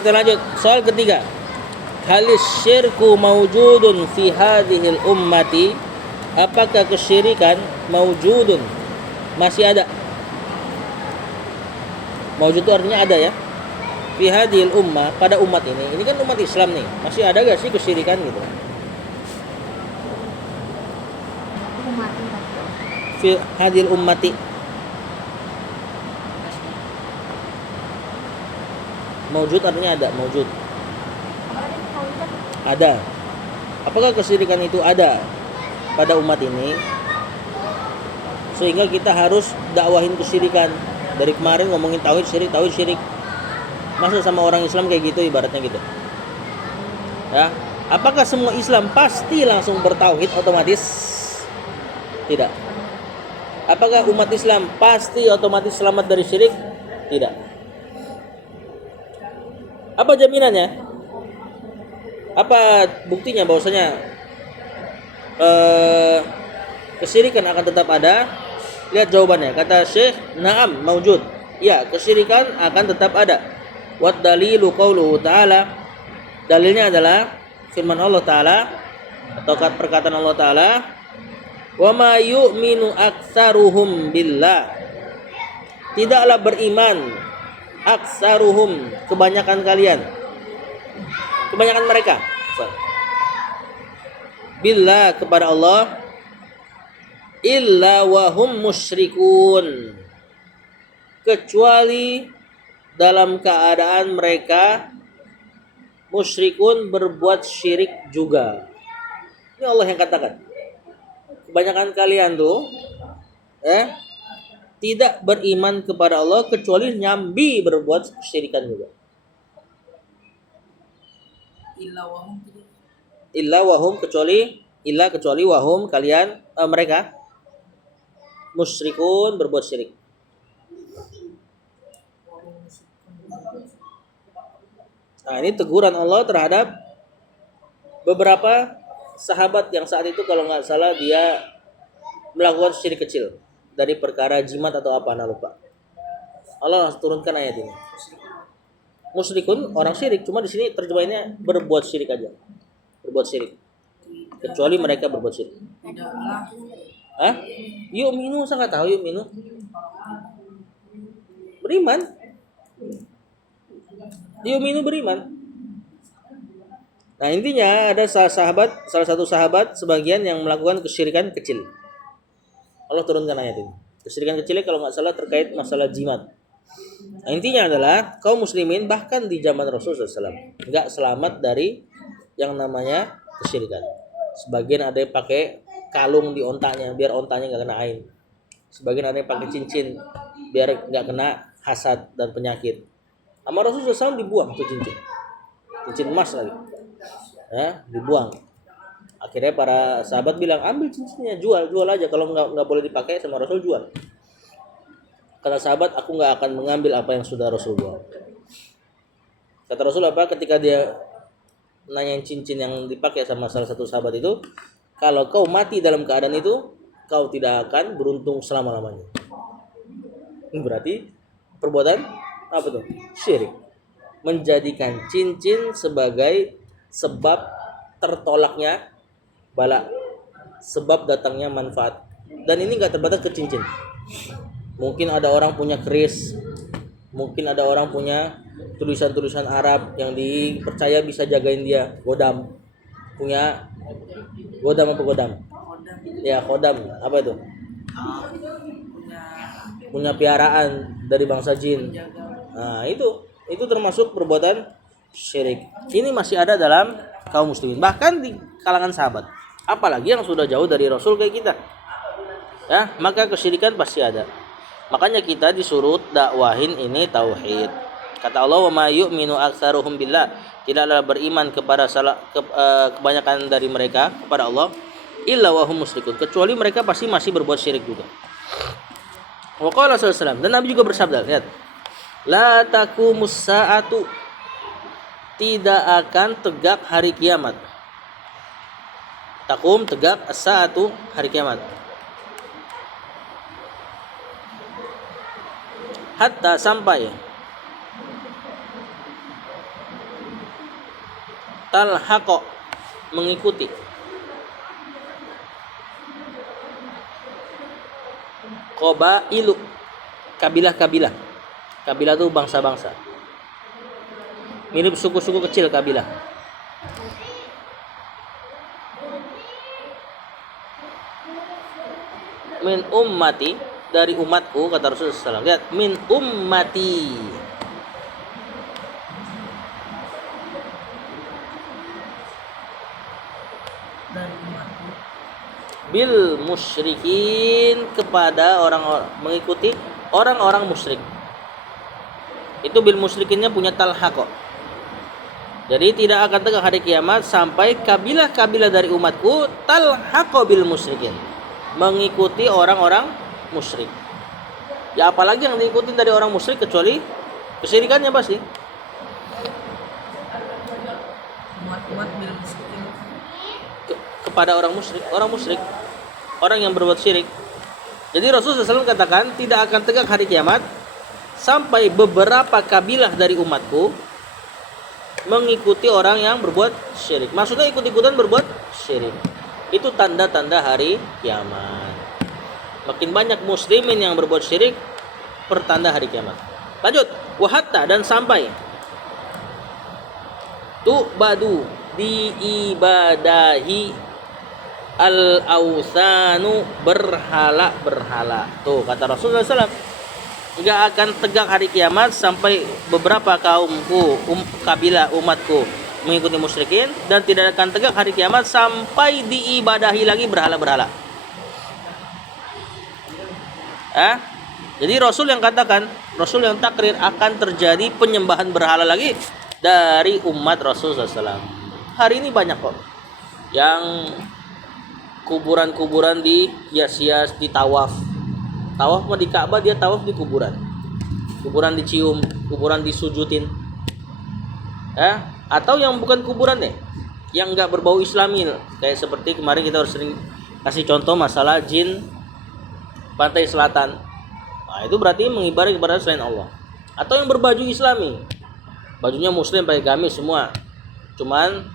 Kita lanjut soal ketiga. Halis syirku mawjudun fi hadhil ummati? Apakah kesyirikan mawjudun, masih ada? Mawjud itu artinya ada ya. Fi hadhil ummah, pada umat ini. Ini kan umat Islam nih. Masih ada gak sih kesyirikan gitu? Fi hadhil ummati. Mawjud artinya ada, mawjud. Ada. Apakah kesyirikan itu ada pada umat ini? Sehingga kita harus dakwahin kesyirikan. Dari kemarin ngomongin tauhid syirik. Masuk sama orang Islam kayak gitu ibaratnya gitu. Ya. Apakah semua Islam pasti langsung bertauhid otomatis? Tidak. Apakah umat Islam pasti otomatis selamat dari syirik? Tidak. Apa jaminannya? Apa buktinya bahwasanya kesyirikan akan tetap ada? Lihat jawabannya. Kata Syekh, na'am maujud. Ya, kesyirikan akan tetap ada. Wat dalilu qauluhu ta'ala. Dalilnya adalah firman Allah Ta'ala atau perkataan Allah Ta'ala, wa ma yu'minu aktsaruhum billah. Tidaklah beriman aktsaruhum, kebanyakan kalian, kebanyakan mereka, billah, kepada Allah, illa wahum musyrikun, kecuali dalam keadaan mereka musyrikun, berbuat syirik juga. Ini Allah yang katakan. Kebanyakan kalian tuh tidak beriman kepada Allah kecuali nyambi berbuat kesyirikan juga. Illa wahum, kecuali wahum, kalian, mereka musyrikun, berbuat syirik. Nah, ini teguran Allah terhadap beberapa sahabat yang saat itu kalau nggak salah dia melakukan syirik kecil dari perkara jimat atau apa, nah lupa. Allah turunkan ayat ini. Musyrikun, orang syirik, cuma di sini terjemahannya berbuat syirik aja. Berbuat syirik. Kecuali mereka berbuat syirik. Hah? Yu'minu, saya nggak tahu yu'minu. Beriman. Yu'minu, beriman. Nah, intinya ada salah satu sahabat sebagian yang melakukan kesyirikan kecil. Allah turunkan ayat ini. Kesyirikan kecilnya kalau nggak salah terkait masalah jimat. Nah, intinya adalah kaum muslimin bahkan di zaman Rasulullah SAW nggak selamat dari yang namanya kesyirikan. Sebagian ada yang pakai kalung di ontanya biar ontanya nggak kena ain. Sebagian ada yang pakai cincin biar nggak kena hasad dan penyakit. Sama Rasulullah SAW dibuang tuh cincin emas lagi, ya, dibuang. Akhirnya para sahabat bilang, ambil cincinnya, jual aja, kalau nggak boleh dipakai sama Rasul, jual. Kata sahabat, aku nggak akan mengambil apa yang sudah Rasul buang. Kata Rasul apa? Ketika dia nanyain cincin yang dipakai sama salah satu sahabat itu, kalau kau mati dalam keadaan itu, kau tidak akan beruntung selama-lamanya. Ini berarti perbuatan apa tuh? Syirik. Menjadikan cincin sebagai sebab tertolaknya bala, sebab datangnya manfaat. Dan ini nggak terbatas ke cincin. Mungkin ada orang punya keris, mungkin ada orang punya tulisan-tulisan Arab yang dipercaya bisa jagain dia. Godam, punya godam apa godam? Ya, kodam, apa itu? Punya piaraan dari bangsa jin. Nah, itu termasuk perbuatan syirik. Ini masih ada dalam kaum muslimin, bahkan di kalangan sahabat. Apalagi yang sudah jauh dari Rasul kayak kita. Ya, maka kesyirikan pasti ada. Makanya kita disuruh dakwahin ini tauhid. Kata Allah, "Wa ma yu'minu aktsaruhum billah." Tidaklah beriman kepada kebanyakan dari mereka kepada Allah illa wa hum musyrikun, kecuali mereka pasti masih berbuat syirik juga. Wa qala sallallahu alaihi wasallam, dan Nabi juga bersabda, lihat. La taqumus saatu, tidak akan tegak hari kiamat. Takum, tegak, as-saatu, hari kiamat. Hatta, sampai talhaqo, mengikuti. Qabailu, kabilah-kabilah. Kabilah itu bangsa-bangsa. Mirip suku-suku kecil kabilah. Min ummati, dari umatku, kata Rasulullah SAW. Lihat, min ummati. Dari umatku. Bil musyrikin, kepada orang-orang, mengikuti orang-orang musyrik. Itu bil musyrikinnya punya talhaq kok. Jadi tidak akan tegak hari kiamat sampai kabilah-kabilah dari umatku talhaq bil musyrikin, mengikuti orang-orang musyrik. Ya apalagi yang diikuti dari orang musyrik kecuali kesyirikannya pasti. Umat-umat bil musyrikin. Kepada orang musyrik, orang yang berbuat syirik. Jadi Rasulullah SAW katakan tidak akan tegak hari kiamat sampai beberapa kabilah dari umatku mengikuti orang yang berbuat syirik. Maksudnya ikut-ikutan berbuat syirik. Itu tanda-tanda hari kiamat. Makin banyak muslimin yang berbuat syirik, pertanda hari kiamat. Lanjut, wahatta, dan sampai badu diibadahi al-awsanu, berhala-berhala. Tuh kata Rasulullah SAW, nggak akan tegak hari kiamat sampai beberapa kaumku, kabilah umatku mengikuti musyrikin, dan tidak akan tegak hari kiamat sampai diibadahi lagi berhala-berhala. Jadi Rasul yang katakan, Rasul yang takrir akan terjadi penyembahan berhala lagi dari umat Rasulullah SAW. Hari ini banyak kok yang kuburan-kuburan dihias-hias, ditawaf. Tawaf mau di Ka'bah, dia tawaf di kuburan. Kuburan dicium, kuburan disujudin. Atau yang bukan kuburan deh, yang enggak berbau Islami, kayak seperti kemarin kita harus sering kasih contoh masalah jin pantai selatan. Nah, itu berarti mengibadati kepada selain Allah. Atau yang berbaju Islami, bajunya muslim, pakai gamis semua. Cuman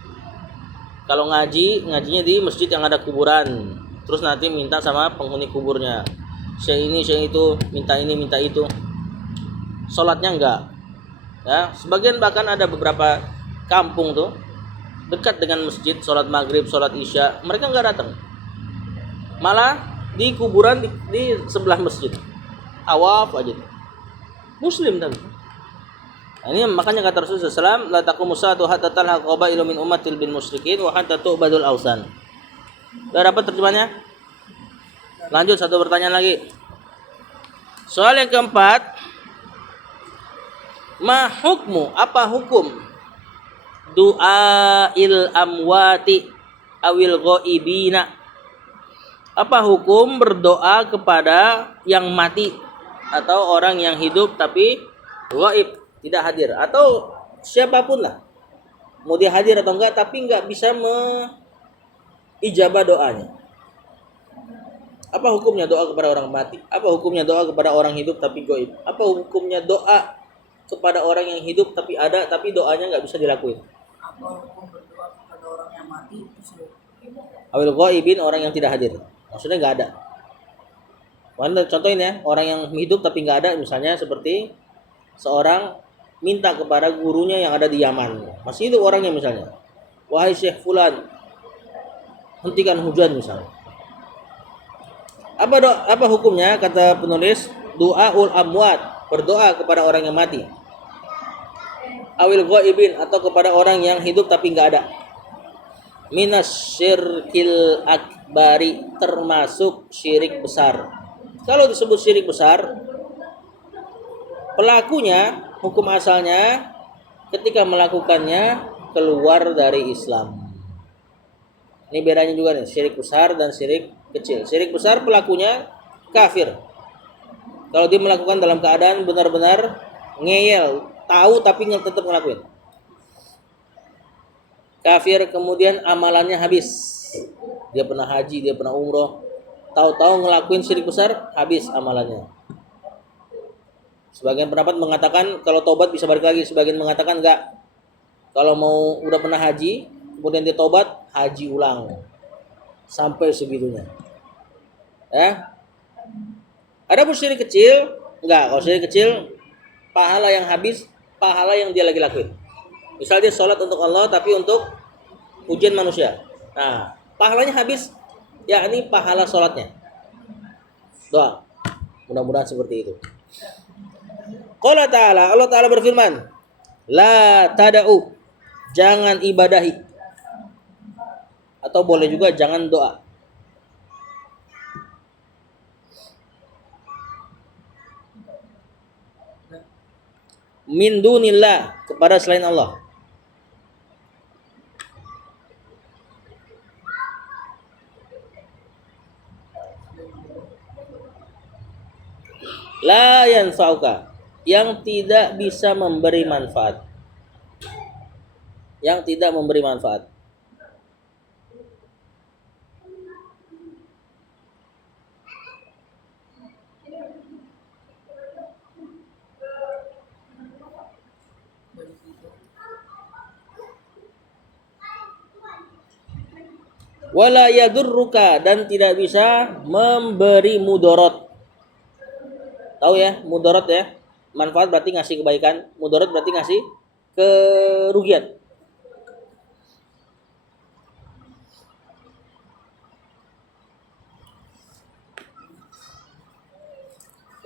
kalau ngajinya di masjid yang ada kuburan, terus nanti minta sama penghuni kuburnya, syekh ini syekh itu, minta ini minta itu. Sholatnya enggak. Ya, sebagian bahkan ada beberapa kampung tuh dekat dengan masjid, sholat maghrib, sholat isya, mereka enggak datang. Malah di kuburan di sebelah masjid, awaf aja. Muslim tapi. Nah, ini makanya kata Rasulullah SAW, la taqumu saatu hatta talhaq qabailu min ummatil bil musyrikin wa hatta tu'badul awsan. Udah dapat terjemahnya? Lanjut, satu pertanyaan lagi. Soal yang keempat, ma hukmu, apa hukum du'ail amwati awil ghaibina? Apa hukum berdoa kepada yang mati atau orang yang hidup tapi ghaib, tidak hadir, atau siapapun lah, mau dia hadir atau enggak tapi enggak bisa ijabah doanya? Apa hukumnya doa kepada orang mati? Apa hukumnya doa kepada orang hidup tapi gaib? Apa hukumnya doa kepada orang yang hidup tapi ada tapi doanya enggak bisa dilakuin? Apa hukum berdoa kepada orang yang mati? Awil ghaibin, orang yang tidak hadir. Maksudnya enggak ada. Contohin ya, orang yang hidup tapi enggak ada, misalnya seperti seorang minta kepada gurunya yang ada di Yaman, masih hidup orangnya, misalnya, wahai Syekh Fulan, hentikan hujan misalnya. Apa hukumnya? Kata penulis, du'aul amwat, berdoa kepada orang yang mati. Awil ghaibin, atau kepada orang yang hidup tapi enggak ada. Minas syirkil akbari, termasuk syirik besar. Kalau disebut syirik besar, pelakunya, hukum asalnya ketika melakukannya keluar dari Islam. Ini bedanya juga nih, syirik besar dan syirik kecil. Syirik besar pelakunya kafir. Kalau dia melakukan dalam keadaan benar-benar ngeyel, tahu tapi tetap ngelakuin. Kafir, kemudian amalannya habis. Dia pernah haji, dia pernah umroh, tahu-tahu ngelakuin syirik besar, habis amalannya. Sebagian pendapat mengatakan kalau tobat bisa balik lagi, sebagian mengatakan enggak. Kalau mau udah pernah haji, kemudian dia tobat, haji ulang sampai segitunya. Ya. Ada syirik kecil, enggak. Kalau syirik kecil, pahala yang habis, pahala yang dia lagi lakuin. Misal dia sholat untuk Allah tapi untuk pujian manusia. Nah, pahalanya habis, yakni pahala sholatnya. Doa. Mudah-mudahan seperti itu. Qala ta'ala, Allah Ta'ala berfirman, la tada'u, jangan ibadahi. Atau boleh juga jangan doa. Min dunillah, kepada selain Allah. La yanfa'uka, yang tidak bisa memberi manfaat. Yang tidak memberi manfaat. Wala yadurruka, dan tidak bisa memberi mudorot. Tahu ya, mudorot ya. Manfaat berarti ngasih kebaikan, mudorot berarti ngasih kerugian.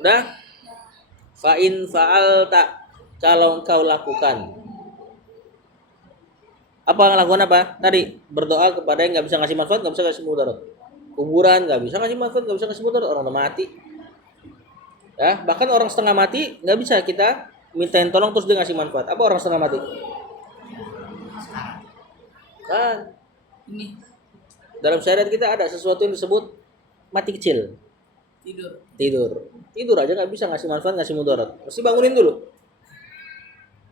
Udah? Fa'in fa'alta, kalau engkau lakukan. Apa yang lakukan apa? Tadi berdoa kepada yang nggak bisa ngasih manfaat, nggak bisa ngasih mudarat. Kuburan nggak bisa ngasih manfaat, nggak bisa ngasih mudarat. Orang udah mati. Ya, bahkan orang setengah mati nggak bisa kita mintain tolong terus dia ngasih manfaat. Apa orang setengah mati? Kan Ini dalam syariat kita ada sesuatu yang disebut mati kecil. Tidur aja nggak bisa ngasih manfaat, ngasih mudarat. Mesti bangunin dulu.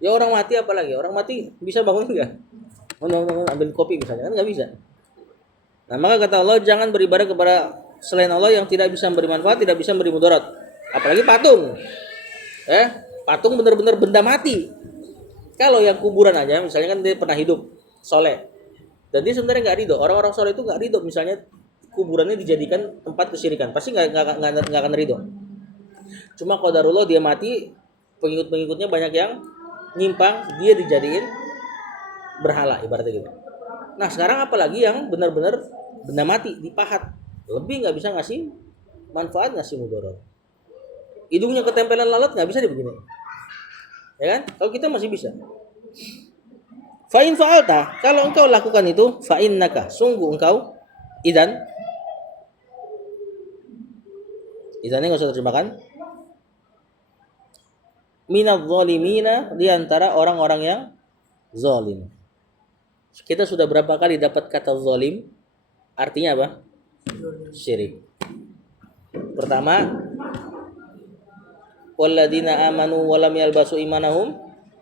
Ya orang mati apalagi, orang mati bisa bangunin nggak? Ambil kopi misalnya, kan nggak bisa. Nah, maka kata Allah, jangan beribadah kepada selain Allah yang tidak bisa memberi manfaat, tidak bisa memberi mudarat. Apalagi patung. Patung benar-benar benda mati. Kalau yang kuburan aja, misalnya kan dia pernah hidup, soleh. Dan dia sebenarnya nggak ridho. Orang-orang soleh itu nggak ridho, misalnya kuburannya dijadikan tempat kesyirikan, pasti nggak akan ridho. Cuma qadarullah dia mati, pengikut-pengikutnya banyak yang nyimpang, dia dijadiin berhala ibaratnya gitu. Nah sekarang apalagi yang benar-benar benda mati dipahat, lebih nggak bisa ngasih manfaat, ngasih mudarat. Hidungnya ketempelan lalat nggak bisa dia begini, ya kan? Kalau kita masih bisa. Fa'in fa'alta, kalau engkau lakukan itu, fa'innaka, sungguh engkau, idan ini nggak usah terjemahkan. Minadh zalimina, diantara orang-orang yang zalim. Kita sudah berapa kali dapat kata zalim? Artinya apa? Syirik. Pertama, walladzina amanu wa lam yalbasu imanahum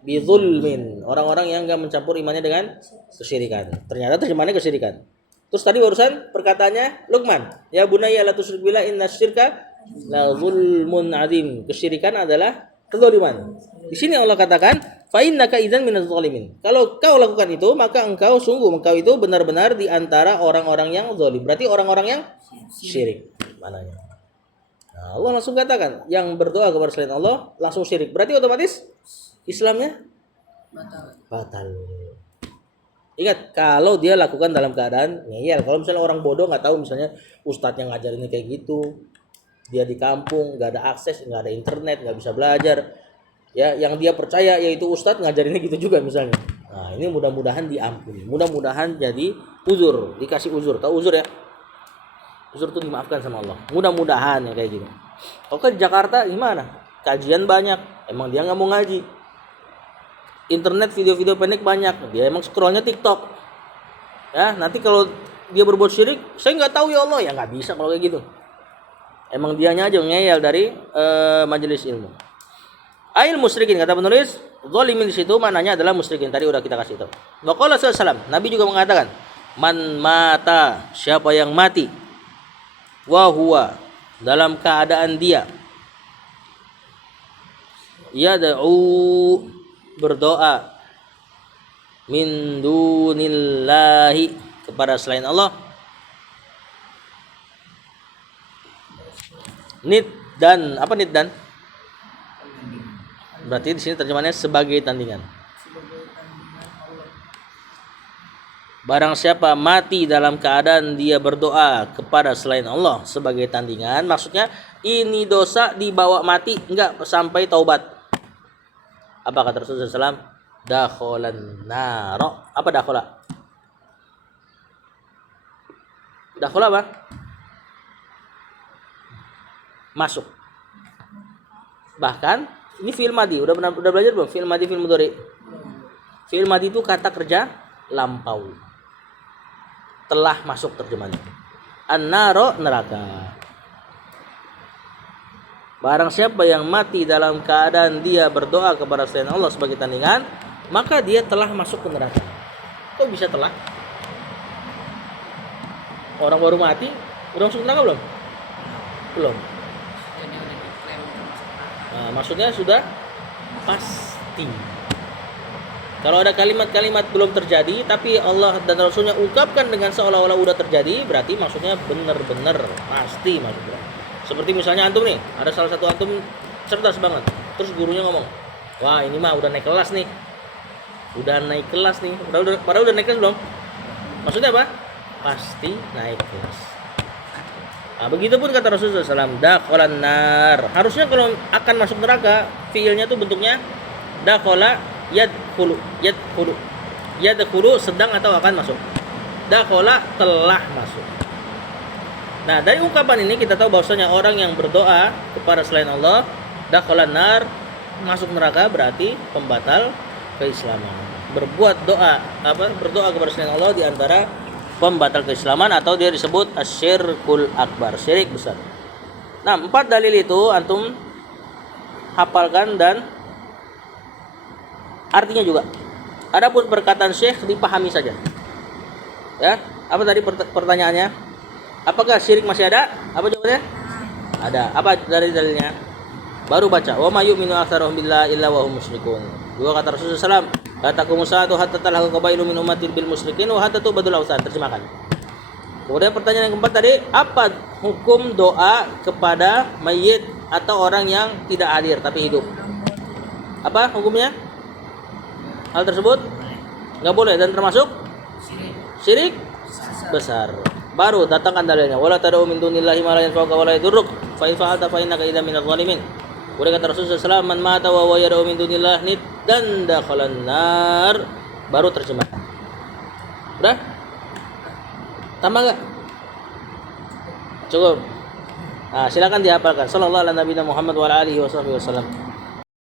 bizulmin. Orang-orang yang enggak mencampur imannya dengan kesyirikan. Ternyata terjemahannya kesyirikan. Terus tadi barusan perkataannya Luqman, ya bunayya la tusyrik billah innasyirka la zulmun adzim. Kesyirikan adalah kezaliman. Di sini Allah katakan, fa innaka idzan minaz zalimin. Kalau kau lakukan itu, maka engkau itu benar-benar di antara orang-orang yang zalim. Berarti orang-orang yang syirik mananya. Nah, Allah langsung katakan, yang berdoa kepada selain Allah langsung syirik. Berarti otomatis Islamnya batal. Ingat, kalau dia lakukan dalam keadaan ngeyel. Kalau misalnya orang bodoh nggak tahu, misalnya ustadznya ngajarinnya kayak gitu, dia di kampung nggak ada akses, nggak ada internet, nggak bisa belajar, ya yang dia percaya yaitu ustadz ngajarinnya gitu juga misalnya. Nah ini mudah-mudahan diampuni, mudah-mudahan jadi uzur, dikasih uzur. Tahu uzur ya? Uzur itu dimaafkan sama Allah. Mudah-mudahan ya kayak gini. Kalau ke Jakarta gimana? Kajian banyak, emang dia nggak mau ngaji. Internet video-video pendek banyak, dia emang scrollnya TikTok. Ya nanti kalau dia berbuat syirik, saya nggak tahu ya Allah, ya nggak bisa kalau kayak gitu. Emang dianya aja ngeyel dari majelis ilmu. Ail musyrikin, kata penulis, zalimin di situ maknanya adalah musyrikin. Tadi udah kita kasih tahu. Wa qala sallallahu, Nabi juga mengatakan, man mata, siapa yang mati, wa huwa, dalam keadaan dia yad'u, berdoa, min dunillahi, kepada selain Allah. Nid dan apa nid dan? Berarti di sini terjemahannya sebagai tandingan. sebagai tandingan Allah. Barang siapa mati dalam keadaan dia berdoa kepada selain Allah sebagai tandingan, maksudnya ini dosa dibawa mati, enggak sampai taubat. Apa kata Rasulullah SAW? Dakholan naro. Apa dakhola? Dakhola apa? Masuk. Bahkan ini fi'il madi. Udah belajar belum? Fi'il madi, fi'il mudhari. Fi'il madi itu kata kerja lampau. Telah masuk terjemahannya. An-naro, neraka. Barang siapa yang mati dalam keadaan dia berdoa kepada selain Allah sebagai tandingan, maka dia telah masuk ke neraka. Kok bisa telah? Orang baru mati udah masuk neraka belum? Belum. Jadi udah diklaim termasuk neraka. Nah, maksudnya sudah pasti. Kalau ada kalimat-kalimat belum terjadi tapi Allah dan Rasulnya ungkapkan dengan seolah-olah udah terjadi, berarti maksudnya benar-benar pasti maksudnya. Seperti misalnya antum nih, ada salah satu antum cerdas banget, terus gurunya ngomong, wah ini mah udah naik kelas nih, padahal udah naik kelas belum? Maksudnya apa? Pasti naik kelas. Nah, begitupun kata Rasulullah SAW, dakholan nar. Harusnya kalau akan masuk neraka, fiilnya tuh bentuknya dakhola yadkhulu sedang atau akan masuk. Dakhola telah masuk. Nah, dari ungkapan ini kita tahu bahwasanya orang yang berdoa kepada selain Allah, dakholan nar, masuk neraka, berarti pembatal keislaman. Berdoa kepada selain Allah di antara pembatal keislaman, atau dia disebut asyirkul akbar, syirik besar. Nah, 4 dalil itu antum hafalkan dan artinya juga. Adapun perkataan Syekh dipahami saja. Ya, apa tadi pertanyaannya? Apakah syirik masih ada? Apa jawabannya? Ada. Apa dari dalilnya? Baru baca. Wa may yu'minu aktsaruhum billahi illa wa hum musyrikun. Dua kata Rasulullah SAW, la taqumu saatu hatta talhaqa qabailu min ummatin bil musyrikin wa hatta tubadul awsan. Terjemahkan. Kemudian pertanyaan yang keempat tadi, apa hukum doa kepada mayit atau orang yang tidak hadir tapi hidup? Apa hukumnya? Hal tersebut enggak boleh dan termasuk syirik besar. Baru datangkan dalilnya, wala tad'u min dunillahi ma la yanfa'uka wa la yadurruk fa in fa'alta fa innaka idzan minadh dhalimin. Kemudian kata Rasulullah SAW, man mata wa huwa yad'u min dunillahi niddan dakhalan nar. Baru terjemah. Udah? Tambah enggak? Cukup. Nah, silakan dihafalkan. Sallallahu alaihi Muhammad wa ala alihi wasallam.